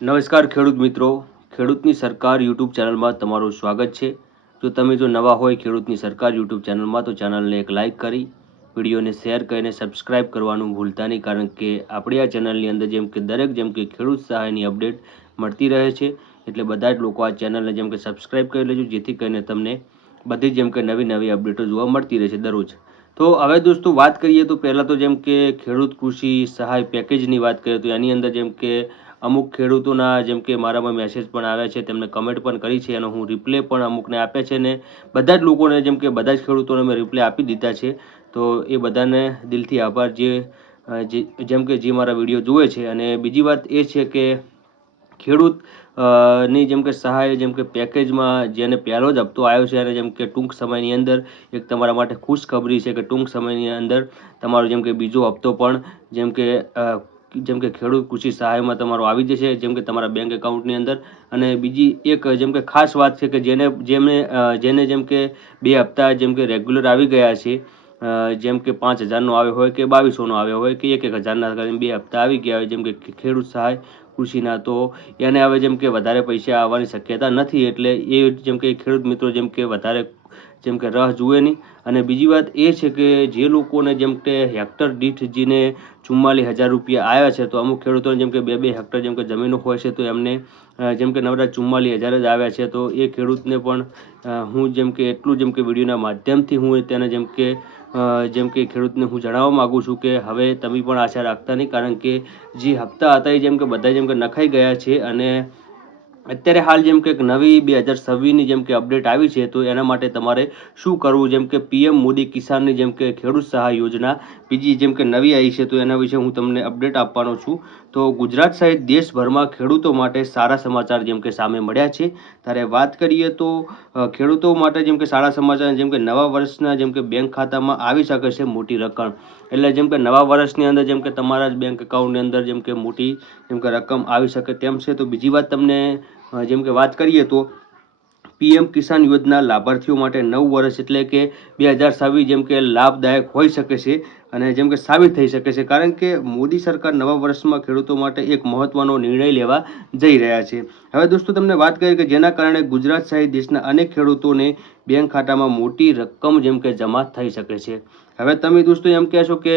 નમસ્કાર ખેડૂત મિત્રો, ખેડૂતની સરકાર યુટ્યુબ ચેનલમાં તમારું સ્વાગત છે। જો નવા હોય ખેડૂતની સરકાર યુટ્યુબ ચેનલમાં તો ચેનલને એક લાઇક કરી વિડીયોને શેર કરીને સબસ્ક્રાઇબ કરવાનું ભૂલતા નહીં, કારણ કે આપણી આ ચેનલની અંદર જેમ કે ખેડૂત સહાયની અપડેટ મળતી રહે છે, એટલે બધા જ લોકો આ ચેનલને સબસ્ક્રાઇબ કરી લેજો, જેથી કરીને તમને બધી નવી અપડેટો જોવા મળતી રહે છે દરરોજ। તો હવે દોસ્તો વાત કરીએ તો પહેલાં તો ખેડૂત કૃષિ સહાય પેકેજની વાત કરીએ તો એની અંદર અમુક ખેડૂતોના મારામાં મેસેજ પણ આવ્યા છે, તેમને કમેન્ટ પણ કરી છે અને હું રિપ્લે પણ અમુકને આપ્યા છે ને બધા જ લોકોને બધા જ ખેડૂતોને મેં રિપ્લે આપી દીધા છે। તો એ બધાને દિલથી આભાર જે મારા વિડીયો જુએ છે। અને બીજી વાત એ છે કે ખેડૂત ની સહાય પેકેજમાં જેને પહેલો જ હપ્તો આવ્યો છે અને ટૂંક સમયની અંદર એક તમારા માટે ખુશખબરી છે કે ટૂંક સમયની અંદર તમારો બીજો હપ્તો પણ ખેડૂત કૃષિ સહાયમાં તમારો આવી જશે, તમારા બેંક એકાઉન્ટની અંદર। અને બીજી એક ખાસ વાત છે કે જેને બે હપ્તા રેગ્યુલર આવી ગયા છે, 5,000નો આવ્યો હોય કે 2,200નો આવ્યો હોય કે 1,000ના કરીને બે હપ્તા આવી ગયા હોય ખેડૂત સહાય કૃષિના, તો એને હવે વધારે પૈસા આવવાની શક્યતા નથી, એટલે એ ખેડૂત મિત્રો વધારે રાહ જુએ નહીં। અને બીજી વાત એ છે કે જે લોકોને હેક્ટર દીઠ જેને 44,000 રૂપિયા આવ્યા છે, તો અમુક ખેડૂતોને બે હેક્ટર જમીનો હોય છે, તો એમને નવરા 44,000 જ આવ્યા છે। તો એ ખેડૂતને પણ હું એટલું વિડીયોના માધ્યમથી હું તેને ખેડૂતને હું જણાવવા માગું છું કે હવે તમે પણ આશા રાખતા નહીં, કારણ કે જે હપ્તા હતા એ બધા નખાઈ ગયા છે। અને અત્યારે હાલ એક નવી 2026ની અપડેટ આવી છે, તો એના માટે તમારે શું કરવું, પીએમ મોદી કિસાનની ખેડૂત સહાય યોજના બીજી નવી આવી છે, તો એના વિશે હું તમને અપડેટ આપવાનો છું। તો ગુજરાત સહિત દેશભરમાં ખેડૂતો માટે સારા સમાચાર સામે મળ્યા છે। ત્યારે વાત કરીએ તો ખેડૂતો માટે સારા સમાચાર નવા વર્ષના બેંક ખાતામાં આવી શકે છે મોટી રકમ, એટલે નવા વર્ષની અંદર તમારા જ બેંક એકાઉન્ટની અંદર મોટી રકમ આવી શકે તેમ છે। તો બીજી વાત તમને વાત કરીએ તો પીએમ કિસાન યોજના લાભાર્થીઓ માટે 9 વર્ષ એટલે કે 2026 લાભદાયક હોઈ શકે છે અને સાબિત થઈ શકે છે, કારણ કે મોદી સરકાર નવા વર્ષમાં ખેડૂતો માટે એક મહત્વનો નિર્ણય લેવા જઈ રહ્યા છે। હવે દોસ્તો તમને વાત કરીએ કે જેના કારણે ગુજરાત સહિત દેશના અનેક ખેડૂતોને બેંક ખાતામાં મોટી રકમ જમા થઈ શકે છે। હવે તમે દોસ્તો એમ કહેશો કે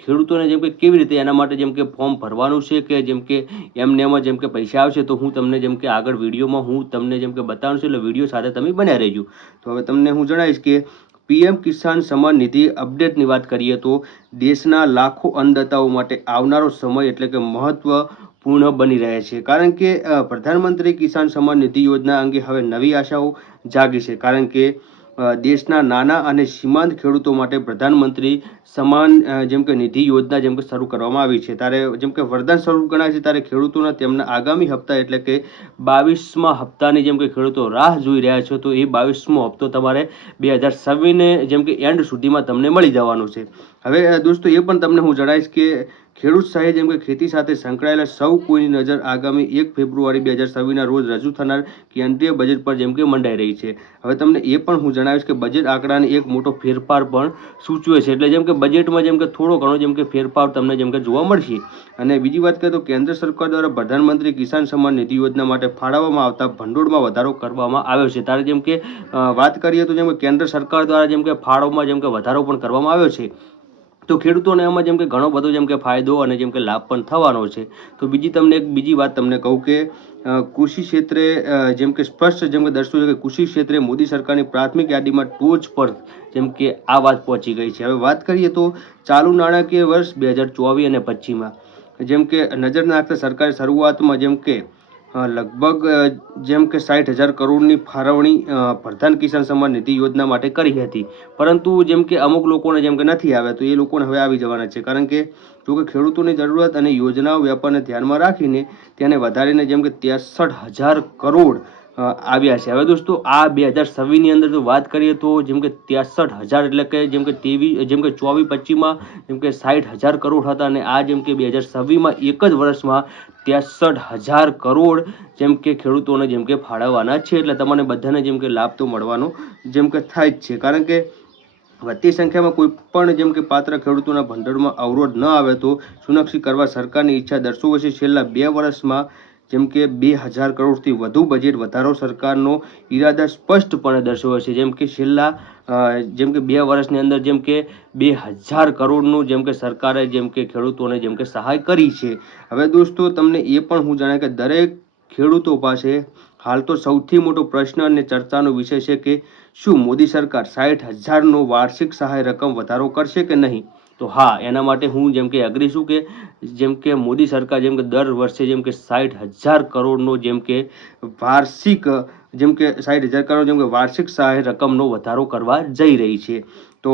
ખેડૂતોને કેવી રીતે એના માટે ફોર્મ ભરવાનું છે કે એમને એમાં પૈસા આવશે, તો હું તમને આગળ વિડીયોમાં હું તમને બતાવું છું, એટલે વિડીયો સાથે તમે બન્યા રહેજો। તો હવે તમને હું જણાવીશ કે પીએમ કિસાન સન્માન નિધિ અપડેટની વાત કરીએ તો દેશના લાખો અન્નદાતાઓ માટે આવનારો સમય એટલે કે મહત્વપૂર્ણ બની રહે છે, કારણ કે પ્રધાનમંત્રી કિસાન સન્માન નિધિ યોજના અંગે હવે નવી આશાઓ જાગી છે, કારણ કે દેશના નાના અને સીમાંત ખેડૂતો માટે પ્રધાનમંત્રી સન્માન નિધિ યોજના શરૂ કરવામાં આવી છે। ત્યારે વરદાન સ્વરૂપ ગણાય છે, ત્યારે ખેડૂતોના તેમના આગામી હપ્તા એટલે કે 22મા હપ્તાની ખેડૂતો રાહ જોઈ રહ્યા છે, તો એ 22મો હપ્તો તમારે 2026ને એન્ડ સુધીમાં તમને મળી જવાનો છે। હવે દોસ્તો એ પણ તમને હું જણાવીશ કે ખેડૂત સહાય ખેતી સાથે સંકળાયેલા સૌ કોઈની નજર આગામી 1 ફેબ્રુઆરી 2026ના રોજ રજૂ થનાર કેન્દ્રીય બજેટ પર મંડાઈ રહી છે। હવે તમને એ પણ હું જણાવીશ કે બજેટ આંકડાને એક મોટો ફેરફાર પણ સૂચવે છે, એટલે બજેટમાં થોડો ઘણો ફેરફાર તમને જોવા મળશે। અને બીજી વાત કરીએ તો કેન્દ્ર સરકાર દ્વારા પ્રધાનમંત્રી કિસાન સન્માન નિધિ યોજના માટે ફાળવવામાં આવતા ભંડોળમાં વધારો કરવામાં આવ્યો છે। ત્યારે વાત કરીએ તો કેન્દ્ર સરકાર દ્વારા ફાળવમાં વધારો પણ કરવામાં આવ્યો છે, તો ખેડૂતોને એમાં ઘણો બધો ફાયદો અને લાભ પણ થવાનો છે। તો બીજી વાત તમને કહું કે કૃષિ ક્ષેત્રે સ્પષ્ટ દર્શાવ્યું કે કૃષિ ક્ષેત્રે મોદી સરકારની પ્રાથમિક યાદીમાં ટોચ પર આ વાત પહોંચી ગઈ છે। હવે વાત કરીએ તો ચાલુ નાણાકીય વર્ષ 2024 અને 25માં નજર નાખતા સરકારે શરૂઆતમાં લગભગ 60,000 કરોડની ફાળવણી પ્રધાન કિસાન સન્માન નિધિ યોજના માટે કરી હતી, પરંતુ અમુક લોકોને નથી આવ્યા, તો એ લોકોને હવે આવી જવાના છે, કારણ કે જોકે ખેડૂતોની જરૂરિયાત અને યોજનાઓ વ્યાપારને ધ્યાનમાં રાખીને તેને વધારીને 63,000 કરોડ આવ્યા છે। હવે દોસ્તો આ 2026ની અંદર જો વાત કરીએ તો 63,000 એટલે કે 24-25માં 60,000 કરોડ હતા, અને આ 2026માં એક જ વર્ષમાં 63,000 કરોડ ખેડૂતોને ફાળવવાના છે, એટલે તમને બધાને લાભ તો મળવાનો થાય જ છે, કારણ કે વધતી સંખ્યામાં કોઈ પણ પાત્ર ખેડૂતોના ભંડોળમાં અવરોધ ન આવે તો સુનિશ્ચિત કરવા સરકારની ઈચ્છા દર્શાવે છે। છેલ્લા 2 વર્ષમાં જેમ કે 2000 કરોડથી વધુ બજેટ વધારો સરકારનો ઈરાદા સ્પષ્ટપણે દર્શાવે છે. જેમ કે છેલ્લા જેમ કે 2 વર્ષની અંદર જેમ કે 2000 કરોડનું જેમ કે સરકારે જેમ કે ખેડૂતોને જેમ કે સહાય કરી છે. હવે દોસ્તો તમને એ પણ હું જણાય કે દરેક ખેડૂતો પાસે હાલ તો સૌથી મોટો પ્રશ્ન અને ચર્ચાનો વિષય છે કે શું મોદી સરકાર 60,000નો વાર્ષિક સહાય રકમ વધારો કરશે કે નહીં? તો હા, એના માટે હું જેમ કે એગ્રી છું કે જેમ કે મોદી સરકાર જેમ કે દર વર્ષે જેમ કે 60,000 કરોડનો જેમ કે વાર્ષિક જેમ કે 60,000 કરોડ જેમ કે વાર્ષિક સહાય રકમનો વધારો કરવા જઈ રહી છે. તો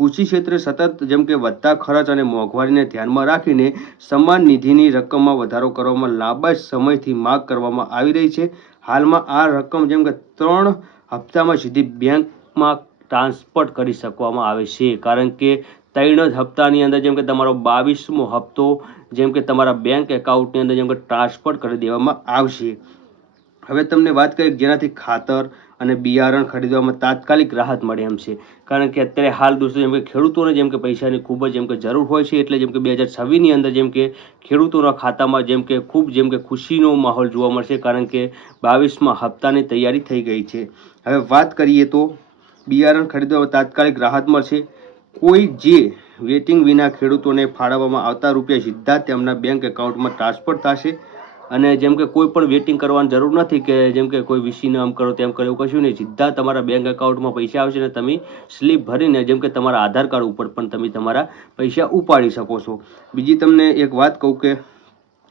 કૃષિ ક્ષેત્રે સતત જેમ કે વધતા ખર્ચ અને મોંઘવારીને ધ્યાનમાં રાખીને સન્માન નિધિની રકમમાં વધારો કરવામાં લાંબા સમયથી માંગ કરવામાં આવી રહી છે. હાલમાં આ રકમ જેમ કે 3 હપ્તામાં સીધી બેંકમાં ટ્રાન્સફર કરી શકવામાં આવે છે. કારણ કે 3 જ હપ્તાની અંદર જેમ કે તમારો 22મો હપ્તો જેમ કે તમારા બેંક એકાઉન્ટની અંદર જેમ કે ટ્રાન્સફર કરી દેવામાં આવશે. હવે તમને વાત કરીએ જેનાથી ખાતર અને બિયારણ ખરીદવામાં તાત્કાલિક રાહત મળે એમ છે. કારણ કે અત્યારે હાલ દોસ્તો જેમ કે ખેડૂતોને જેમ કે પૈસાની ખૂબ જ જેમ કે જરૂર હોય છે. એટલે જેમ કે 2026ની અંદર જેમ કે ખેડૂતોના ખાતામાં જેમ કે ખૂબ જેમ કે ખુશીનો માહોલ જોવા મળશે. કારણ કે 22મા હપ્તાની તૈયારી થઈ ગઈ છે. હવે વાત કરીએ તો બિયારણ ખરીદવામાં તાત્કાલિક રાહત મળશે. કોઈ જે વેટિંગ વિના ખેડૂતોને ફાળવવામાં આવતા રૂપિયા સીધા તેમના બેંક એકાઉન્ટમાં ટ્રાન્સફર થશે. અને જેમ કે કોઈ પણ વેટિંગ કરવાની જરૂર નથી કે જેમ કે કોઈ વીસીને આમ કરો તેમ કરો, એવું કશું નહીં. સીધા તમારા બેંક એકાઉન્ટમાં પૈસા આવશે અને તમે સ્લીપ ભરીને જેમ કે તમારા આધાર કાર્ડ ઉપર પણ તમે તમારા પૈસા ઉપાડી શકો છો. બીજી તમને એક વાત કહું કે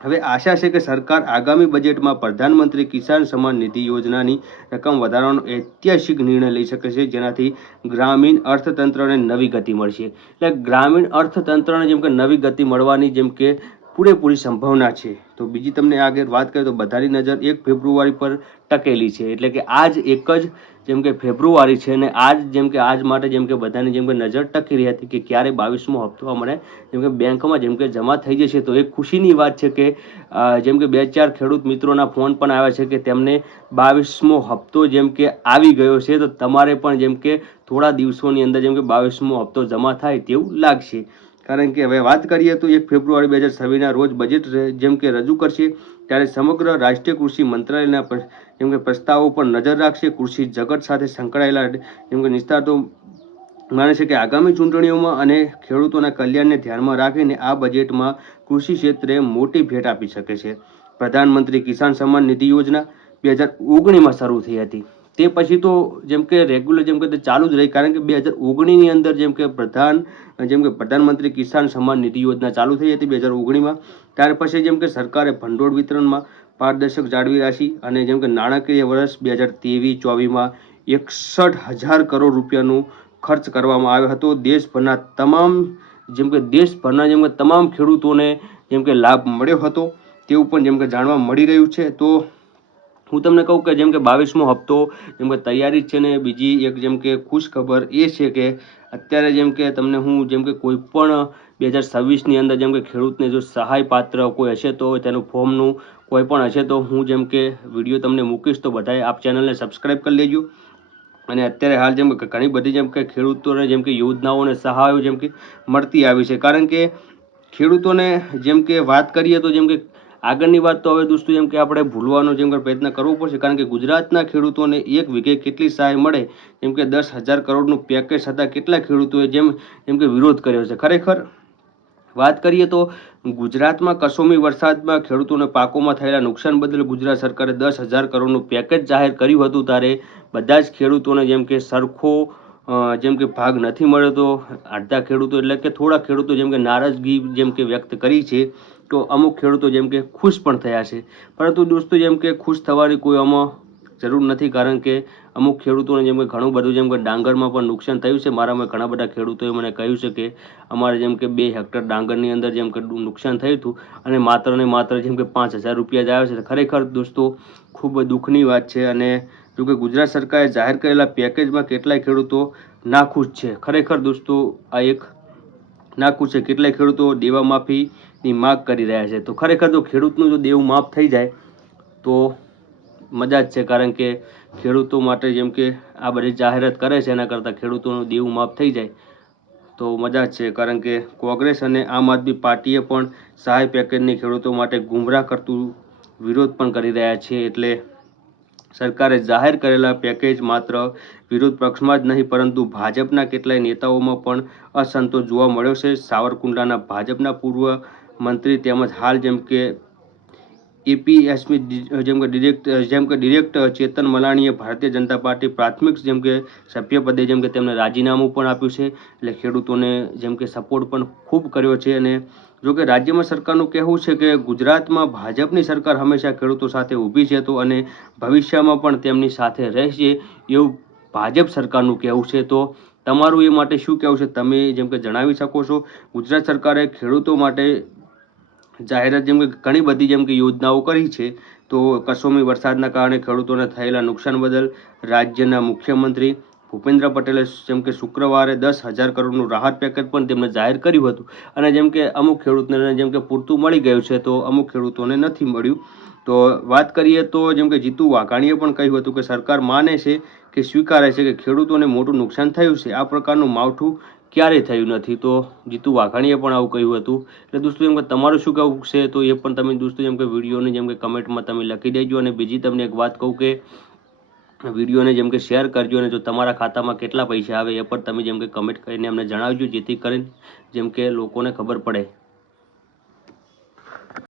હવે આશા છે કે સરકાર આગામી બજેટમાં પ્રધાનમંત્રી કિસાન સન્માન નિધિ યોજનાની રકમ વધારવાનો ઐતિહાસિક નિર્ણય લઈ શકે છે. જેનાથી ગ્રામીણ અર્થતંત્રને નવી ગતિ મળશે. એટલે ગ્રામીણ અર્થતંત્રને જેમ કે નવી ગતિ મળવાની જેમ કે પૂરેપૂરી સંભાવના છે. તો બીજી તમને આગળ વાત કરીએ તો બધાની નજર 1 ફેબ્રુઆરી પર ટકેલી છે. એટલે કે આજ એક જ જેમ કે ફેબ્રુઆરી છે અને આજ જેમ કે આજ માટે જેમ કે બધાની જેમ કે નજર ટકી રહી હતી કે ક્યારે 22મો હપ્તો મને જેમ કે બેંકમાં જેમ કે જમા થઈ જશે. તો એક ખુશીની વાત છે કે જેમ કે 2-4 ખેડૂત મિત્રોના ફોન પણ આવ્યા છે કે તેમને 22મો હપ્તો જેમ કે આવી ગયો છે. તો તમારે પણ જેમ કે થોડા દિવસોની અંદર જેમ કે 22મો હપ્તો જમા થાય તેવું લાગશે. કારણ કે હવે વાત કરીએ તો 1 ફેબ્રુઆરી 2026ના રોજ બજેટ જેમ કે રજૂ કરશે ત્યારે સમગ્ર રાષ્ટ્રીય કૃષિ મંત્રાલયના જેમ કે પ્રસ્તાવો પર નજર રાખશે. કૃષિ જગત સાથે સંકળાયેલા જેમ કે નિષ્ણાતો માને છે કે આગામી ચૂંટણીઓમાં અને ખેડૂતોના કલ્યાણને ધ્યાનમાં રાખીને આ બજેટમાં કૃષિ ક્ષેત્રે મોટી ભેટ આપી શકે છે. પ્રધાનમંત્રી કિસાન સન્માન નિધિ યોજના 2019માં શરૂ થઈ હતી. તે પછી તો જેમ કે રેગ્યુલર જેમ કે તે ચાલુ જ રહી. કારણ કે 2019ની અંદર જેમ કે પ્રધાનમંત્રી કિસાન સન્માન નિધિ યોજના ચાલુ થઈ હતી 2019માં. ત્યાર પછી જેમ કે સરકારે ભંડોળ વિતરણમાં પારદર્શક જાળવી રાખી અને જેમ કે નાણાકીય વર્ષ 2023-24માં 61,000 કરોડ રૂપિયાનું ખર્ચ કરવામાં આવ્યો હતો. દેશભરના તમામ ખેડૂતોને જેમ કે લાભ મળ્યો હતો તેવું પણ જેમ કે જાણવા મળી રહ્યું છે. તો હું તમને કહું કે જેમ કે 22મો હપ્તો જેમ કે તૈયારી છે ને બીજી એક જેમ કે ખુશ ખબર એ છે કે અત્યારે જેમ કે તમને હું જેમ કે કોઈ પણ 2026ની અંદર જેમ કે ખેડૂતને જો સહાય પાત્ર કોઈ હશે તો તેનું ફોર્મનું કોઈ પણ હશે તો હું જેમ કે વિડીયો તમને મૂકીશ. તો બધાએ આપ ચેનલને સબસ્ક્રાઈબ કરી લેજો. અને અત્યારે હાલ જેમ કે ઘણી બધી જેમ કે ખેડૂતોને જેમ કે યોજનાઓ અને સહાયો જેમ કે મળતી આવી છે. કારણ કે ખેડૂતોને જેમ કે વાત કરીએ તો જેમ કે આગળની વાત તો હવે દોસ્તો જેમ કે આપણે ભૂલવાનો જેમ કે પ્રયત્ન કરવો પડશે. કારણ કે ગુજરાતના ખેડૂતોને 1 વીઘે કેટલી સહાય મળે જેમ કે 10,000 કરોડનું પેકેજ છતાં કેટલા ખેડૂતોએ જેમ કે વિરોધ કર્યો છે. ખરેખર વાત કરીએ તો ગુજરાતમાં કમોસમી વરસાદમાં ખેડૂતોને પાકોમાં થયેલા નુકસાન બદલ ગુજરાત સરકારે 10,000 કરોડનું પેકેજ જાહેર કર્યું હતું. ત્યારે બધા જ ખેડૂતોને જેમ કે સરખો જેમ કે ભાગ નથી મળ્યો. તો અડધા ખેડૂતો એટલે કે થોડા ખેડૂતો જેમ કે નારાજગી જેમ કે વ્યક્ત કરી છે. તો અમુક ખેડૂતો જેમ કે ખુશ પણ થયા છે. પરંતુ દોસ્તો જેમ કે ખુશ થવાની કોઈ આમાં જરૂર નથી. કારણ કે અમુક ખેડૂતોને જેમ કે ઘણું બધું જેમ કે ડાંગરમાં પણ નુકસાન થયું છે. મારામાં ઘણા બધા ખેડૂતોએ મને કહ્યું છે કે અમારે જેમ કે 2 હેક્ટર ડાંગરની અંદર જેમ કે નુકસાન થયું હતું અને માત્ર ને માત્ર જેમ કે 5,000 રૂપિયા જ આવ્યા છે. ખરેખર દોસ્તો ખૂબ દુઃખની વાત છે. અને જો કે ગુજરાત સરકારે જાહેર કરેલા પેકેજમાં કેટલાય ખેડૂતો નાખુશ છે. ખરેખર દોસ્તો આ એક નાખુશ છે. કેટલાય ખેડૂતો દેવા માફીની માગ કરી રહ્યા છે. તો ખરેખર જો ખેડૂતનું જો દેવું માફ થઈ જાય તો મજા જ છે. કારણ કે ખેડૂતો માટે જેમ કે આ બધી જાહેરાત કરે છે એના કરતાં ખેડૂતોનું દેવું માફ થઈ જાય તો મજા જ છે. કારણ કે કોંગ્રેસ અને આમ આદમી પાર્ટીએ પણ સહાય પેકેજની ખેડૂતો માટે ગુમરાહ કરતું વિરોધ પણ કરી રહ્યા છે. એટલે સરકારે જાહેર કરેલા પેકેજ માત્ર વિરોધ પક્ષમાં જ નહીં પરંતુ ભાજપના કેટલાય નેતાઓમાં પણ અસંતોષ જોવા મળ્યો છે. સાવરકુંડલાના ભાજપના પૂર્વ મંત્રી તેમજ હાલ જેમ કે એપીએસપી જેમ કે ડિરેક્ટ ચેતન મલાણીએ ભારતીય જનતા પાર્ટી પ્રાથમિક જેમ કે સભ્યપદે જેમ કે તેમને રાજીનામું પણ આપ્યું છે. એટલે ખેડૂતોને જેમ કે સપોર્ટ પણ ખૂબ કર્યો છે. અને જો કે રાજ્યમાં સરકારનું કહેવું છે કે ગુજરાતમાં ભાજપની સરકાર હંમેશા ખેડૂતો સાથે ઊભી છે તો અને ભવિષ્યમાં પણ તેમની સાથે રહેશે એવું ભાજપ સરકારનું કહેવું છે. તો તમારું એ માટે શું કહેવું છે તમે જેમ કે જણાવી શકો છો. ગુજરાત સરકારે ખેડૂતો માટે જાહેરાત જેમ કે ઘણી બધી જેમ કે યોજનાઓ કરી છે. તો કમોસમી વરસાદના કારણે ખેડૂતોને થયેલા નુકસાન બદલ રાજ્યના મુખ્યમંત્રી ભૂપેન્દ્ર પટેલે જેમ કે શુક્રવારે 10,000 કરોડનું રાહત પેકેજ પણ તેમને જાહેર કર્યું હતું. અને જેમ કે અમુક ખેડૂતોને જેમ કે પૂરતું મળી ગયું છે તો અમુક ખેડૂતોને નથી મળ્યું. તો વાત કરીએ તો જેમ કે જીતુ વાઘાણીએ પણ કહ્યું હતું કે સરકાર માને છે કે સ્વીકારે છે કે ખેડૂતોને મોટું નુકસાન થયું છે. આ પ્રકારનું માવઠું ક્યારેય થયું નથી. તો જીતુ વાઘાણીએ પણ આવું કહ્યું હતું. એટલે દોસ્તો જેમ કે તમારું શું કહેવું છે તો એ પણ તમે દોસ્તો જેમ કે વિડીયોની જેમ કે કમેન્ટમાં તમે લખી દેજો. અને બીજી તમને એક વાત કહું કે વિડીયોને જેમ કે શેર કરજો અને જો તમારા ખાતામાં કેટલા પૈસા આવે એ પણ તમે જેમ કે કમેન્ટ કરીને અમને જણાવજો જેથી કરીને જેમ કે લોકોને ખબર પડે.